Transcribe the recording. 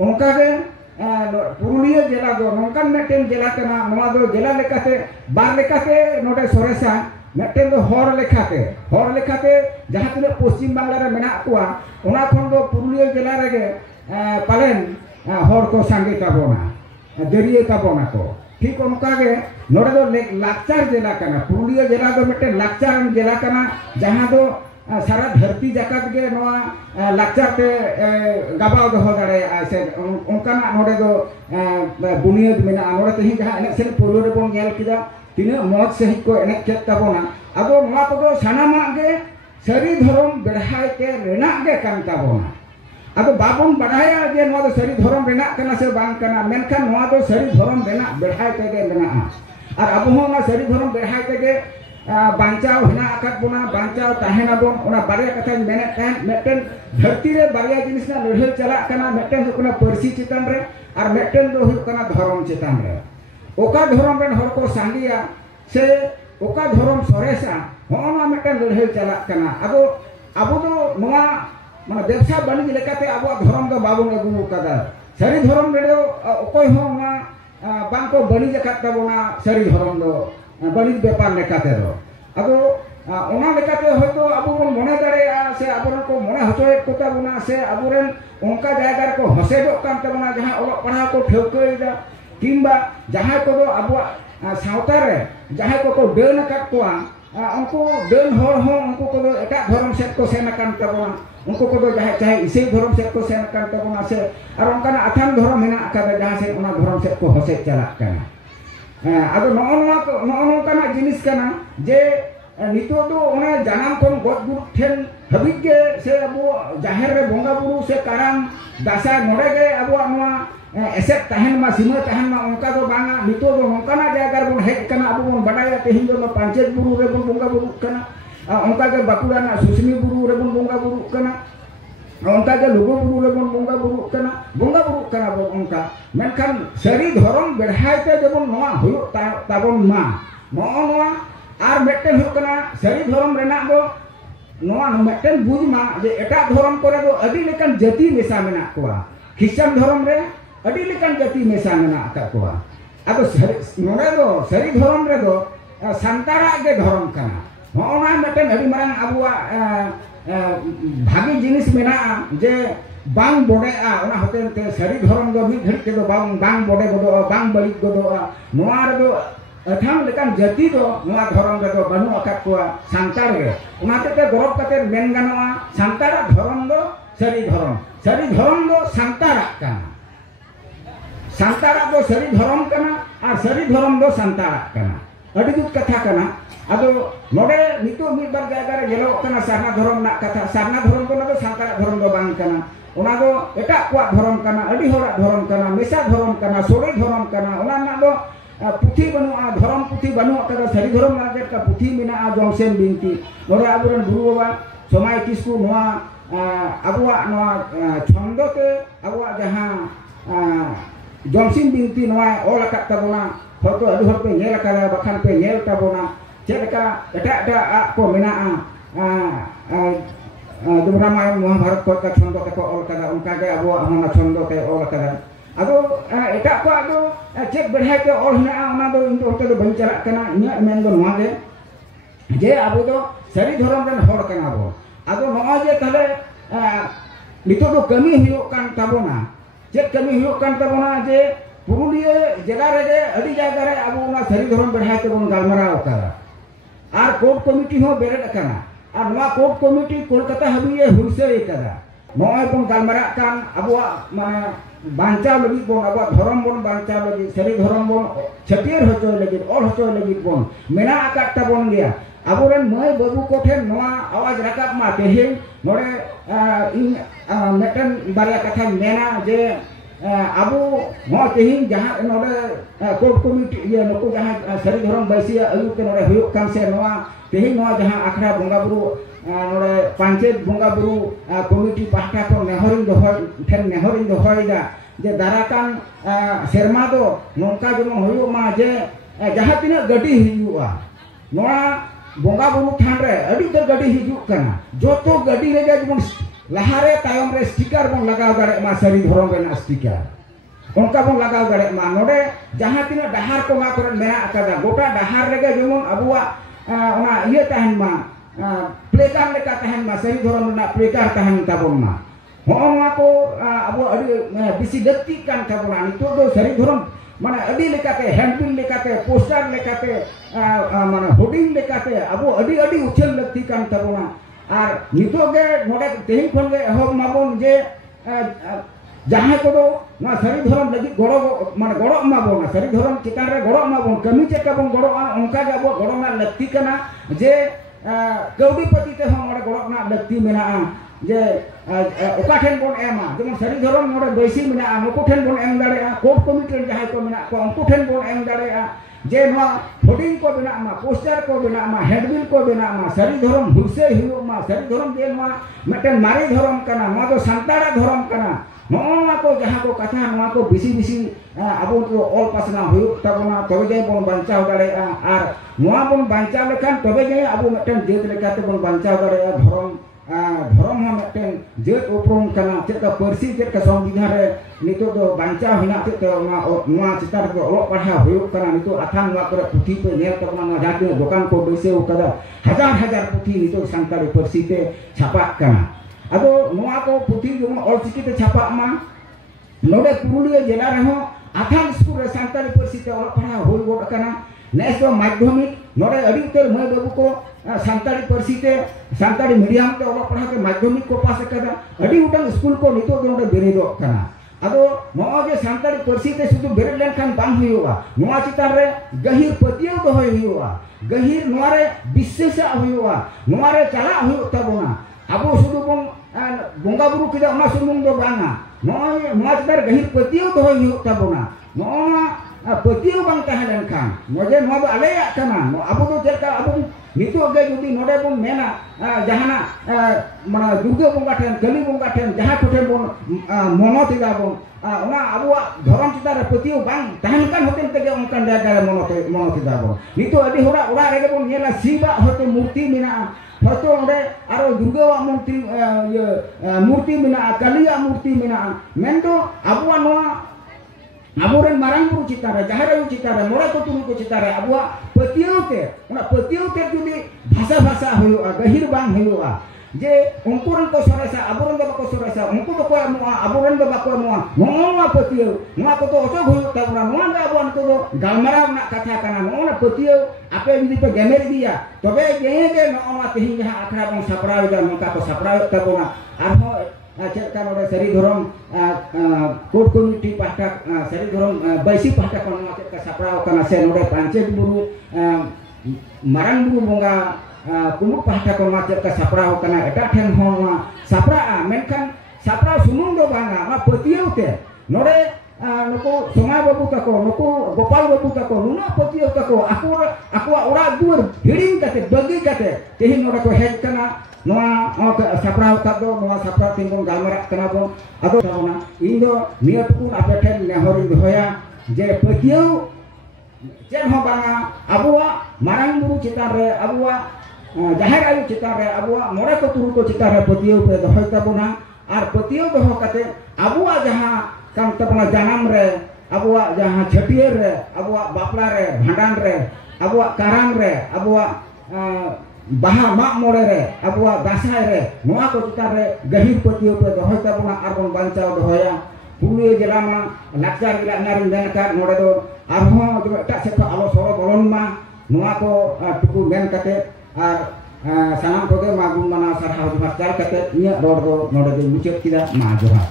उनका के पुरुलिया जिला दो नौकान मेटेन जिला कना नोआ दो जिला लेकाते बार लेकाते नोडे सोरेसा मेटेन दो हर लेखाते जहाँ तिना पश्चिम बांगला रे मेना कुआ ओना खन दो पुरुलिया जिला रे पालेन हर को सांगे ताबोना दरिये ताबोना को ठीक उनका के नोडे दो लाचार जिला कना पुरुलिया जिला दो मेटेन लाचार जिला कना जहाँ दो सारा धरती जाकत के नोआ लाचार ते गाबाव दो दाड़े से उनकाना नोडे दो बुनियाद मेना नोडे तेही जहाँ एने सेन पुरुलिया रे बोन नेल किदा तीना मौज सही को एने चेक ताबोना अदो नोआ को सानामा गे सरी धर्म बेढ़ाई के रेना गे कान ताबोना अदो बाबन बाढ़ाया जे नोआ दो सरी धर्म रेना कना से बांग कना मेनखान नोआ दो सरी धर्म रेना बेढ़ाई के गे मेना और अब हो ना सरी धर्म बेढ़ाई के गे बांचाव हिना आकात बोना बांचाव ताहेना बोन ओना बारिया कथा मेने तहन मेटेन धरती रे बारिया जिनिस ना लड़ाई चला कना मेटेन हो कना परसी चितान रे और मेटेन दो हो कना धर्म चितान रे ओका धर्म रेन हर को सांगिया से ओका धर्म सोरेसा होना मेटेन लड़ाई चला कना अब दो नोआ माने व्यवसाय बाणिज्य लेकाते अब धर्म दो बाबू अगु कदा सरी धर्म रे दो ओकोय हो ना बांग को बाणिज्य काट ताबोना सरी धर्म दो बाणिज्य व्यापार लेकाते दो अदो ओना लेकाते होयतो अब बन मने दाड़ेया से आबोरन को मने हचोय को ताबोना से आबोरन उनका जायगा को हसेदो कान ताबोना जहां ओलो पढ़ा को ठेवकयदा किंबा जहां को दो अब सावता रे जहां को डेन काट कोआ उनको डेन हर हो उनको को एटा धर्म सेट को सेन कान ताबोना उनको को जहां चाहे इसे धर्म सेट को सेन कान ताबोना से और उनका आथान धर्म मेना का जहां से उना धर्म सेट को हसे चला काना अब नौका जिनिस कना जे नितो दो ओने जानाम कोन गद गुरु ठेन हबिज के से अब जाहेर रे बोंगा बुरु से काराम दासा नोडे गे अब नोआ एसेट तहन मा सीमा तहन मा उनका दो बांगा नितो दो नौकाना जायगा रे बोन हेज कना अब बोन बडाया तेहिन दो पांचेत बुरु रे बोन बोंगा बुरु कना उनका के बाकुड़ा ना सुसमी बुरु रे बोन बोंगा बुरु कना उनका के लुगु बुरु रे बोन बोंगा बुरु कना बोन उनका मेनखान सरी धर्म बेढ़ाइते जबन नोआ हुयो ताबन मा नोआ आर मेटेन हुयो कना सरी धर्म रेना दो नोआ मेटेन बुझ मा जे एटा धर्म करे दो अडी लेकन जाति मेसा मेना कोआ ख्रिस्टान धर्म रे अडी लेकन जाति मेसा मेना का कोआ अब नोडे दो सरी धर्म रे दो संतारा के धर्म कना नोना मेटेन अडी मारंग अबुआ भागी जिनिस मेना जे बांग बोडेआ ओना होतेन ते सरी धर्म दो मिद घड़ी के दो बांग बोडे गोदो बांग बलिक गोदो नोआ रे दो अथाम लेकान जाति दो नोआ धर्म रे दो बनु अकात कोआ सांतार रे ओनाते ते गरब काते मेन गानोआ सांतारा धर्म दो सरी धर्म दो सांतारा काना सांतारा दो सरी धर्म कना और सरी धर्म दो सांतारा कना अडी जुत कथा कना अदो नोडे नितो मिद बार जायगा रे गेलो कना सारना धर्म ना कथा सारना धर्म को ना दो सांतारा धर्म दो बांग कना ओना दो एटा को धर्म कना अडी होरा धर्म कना मेसा धर्म कना सोड़ी धर्म कना ओना ना दो पुथी बनुआ धर्म पुथी बनुआ कदा सरी धर्म ना का पुथी मेना जमसेन बिनती नोडे आबुरन गुरु बाबा समाय किसकु नोआ आबुआ नोआ छंदते आबुआ जहां जमसेन बिनती नोआ ओल का तबोना फोटो अडी होर पे नेल का बखान पे नेल तबोना चेका एटा को मेना रामायण महाभारत को छंद को ऑल कदा उनका के अब हना छंद ते ऑल कदा अदो एटा को अदो चेक बढ़ाई के ऑल हना ओना दो इन तो बन चला कना इना मेन दो नवा गे जे अब दो सरी धर्म रन होड़ कना बो अदो नवा जे तले नितो दो कमी हुयो कान ताबोना चेक कमी हुयो कान ताबोना जे पुरुलिया जिला रे अडी जायगा रे अब ओना सरी धर्म बढ़ाई के बोन गालमराव करा आर कोर्ट कमिटी हो बेरेड कना और नवा कोर्ट कमिटी कोलकाता हबिए हुलसे कदा नोय बोन गालमरा कान अबुआ माने बांचा लगी बोन अबुआ धर्म बोन बांचा लगी सरी धर्म बोन छटियर होचो लगी ऑल होचो लगी बोन मेना आकाटा बोन गया अबुरन मय बाबू कोठे नवा आवाज रकाब मा तेहे नोडे इन मेटन बारिया कथा मेना जे अब नो तेहिन जहां नोडे कोर्ट कमिटी ये नको जहां सरी धर्म बैसिया अयु के नोडे हुयो कान से नोआ तेहिन नोआ जहां आखड़ा बोंगा बुरु नोडे पंचायत बोंगा बुरु कमिटी पाहटा को नेहरिन दोहर ठेन नेहरिन दोहरइदा जे दाराकान सेरमा दो नोंका जमन हुयो मा जे जहां तिना गडी हिजुआ नोआ बोंगा बुरु थान रे अडी दर गडी हिजु कना जोतो गडी रे जमन lahare tayom re stiker bon lagaw dare ma sari dhorom rena stiker onka bon lagaw dare ma node jaha tina dahar ko ma koren mena akada gota dahar rege jemon abuwa ona iye tahen ma plekar leka tahen ma sari dhorom rena plekar tahen tabon ma hono ko abu adi bisi dekti kan tabona itu do sari dhorom mana adi lekate handbill lekate poster lekate mana hoarding lekate abu adi uchel lekti kan tabona ar nitoge node tehin khon ge hob mabon je jahay ko do na sari dhorom lagi goro mana goro mabon sari dhorom chitan re goro mabon kami cheka bon goro onka ga abu goro na lekti kana je kaudi pati te hon ore goro na lekti mena je oka ठेन bon ema जेमन sari dhorom node beisi mena nuku ठेन bon em darea court committee jahay ko mena ko unku ठेन bon em darea je noa hoarding ko bena ma poster ko bena ma handbill ko bena ma sari dhorom hurse hiu ma sari dhorom je noa meten mari dhorom kana noa do santara dhorom kana noa ko jaha ko katha noa ko bisi abu to all pasna hiu tabona tobe je bon banchao darea ar noa bon banchao lekan tobe je abu meten jet lekate bon banchao darea dhorom धर्म mutton jet उपरम कना चेका परसी चेका संविधान रे नितो दो बांचा हिना चेका नुआ चितार को ओलो पढ़ा होयो कना नितो आथान नुआ करे पुथी पे नेल तबना नुआ जाके दुकान को बैसे कदा हजार पुथी नितो सांताली परसी ते छापा कना अदो नुआ को पुथी जो ऑलचिकी ते छापा मा नोडे पुरुलिया जिला रे हो आथान स्कूल रे सांताली परसी ते ओलो पढ़ा होय गोड कना नेस दो माध्यमिक नोडे अडी उतर मय बाबू को सांताली परसी ते सांताली मीडियम ते ओलो पढ़ा के माध्यमिक को पास कदा अडी उटन स्कूल को नितो नोडे बेरेदो कना अदो नो जे सांताली परसी ते सुदु बेरेद लेन खान बांग हुयुवा नोआ चितार रे गहिर पतियो दो हुयुवा गहिर नोआ रे विश्वासा हुयुवा नोआ रे चला हुयु तबोना अबो सुदु बों बोंगा बुरु किदा ओना सुमुंग दो बांगा नोआ चितार गहिर पतियो दो हुयु तबोना नोआ पतियो बांग ताहेन खान मोजे नोआ दो आलेया कना अबो दो चलका अबो नितो गे जुदी नोडे बोन मेना जहाना माना दुर्गा बोंगा ठेन कली बोंगा ठेन जहा ठोठे बोन मनो तिगा बोन ओना अबुआ धरम चितार पतियो बांग ताहेन कान होतेन तेगे ओनकान जागा मनो तिगा बोन नितो अडी होरा ओरा रेगे बोन नेला सीबा होते मूर्ति मेना होतो ओडे आरो दुर्गा मूर्ति मूर्ति मेना कलिया मूर्ति मेना मेनतो अबुआ नोआ aburen marang buru citare jahara yu citare mora ko turu ko citare abua petiau te ona petiau te judi bhasa huyu gahir bang huyu je ungkuran ko soresa aburen do ko soresa ungku do ko mo aburen do ko mo ngoma petiau ngoma ko to ocho huyu ta ona ngoma da abuan to do galmara na katha kana ngona petiau ape judi pe gemer dia tobe ge ngoma tehin jaha akhra bang saprau da maka ko saprau ta bona arho चेकन ओडे सरी धरम court committee पाटा सरी धरम बैसी पाटा कोन check सापराव कना से नोडे पंचायत बुरु मारांग बुरु बोंगा कुमु पाटा कोन check सापराव कना एटा ठेन हो सापरा मेनखान सापराव सुमुंग दो बांगा मा पतियो ते नोडे नुको सोमा बाबू तको नुको गोपाल बाबू तको नुना पतियो तको आको ओरा दुर हिडिंग कते बगी कते तेहि नोडे को हेज कना नोआ सापराव तदो नोआ सापराव तिंगोन गालमरा कना बो अदो ताबोना इन दो निया टुकुन आपे ठेन नेहरि दोया जे पतियो चेन हो बांगा अबुआ मारांग बुरु चितान रे अबुआ जाहेर आयु चितान रे अबुआ मोरे को तुरु को चितान रे पतियो पे दोहय ताबोना आर पतियो दोहो कते अबुआ जहां काम तबना जानम रे अबुआ जहां छटियर रे अबुआ बापला रे भांडान रे अबुआ काराम रे अबुआ बाहा माग मोड़े रे अबुआ दासाय रे नोआ को चितार रे गहिर पतियो पे दोहय ताबोना आर बोन बांचाव दोहया पुरुलिया जिला मा लाचार गिला नारिन देन का नोडे दो आरहो जो एटा से को आलो सरो बोलन मा नोआ को टुकु मेन कते आर सानाम कोगे मागुन माना सरहाव मास्टर कते निया रोड दो नोडे दो मुचेत किदा मा जोहा।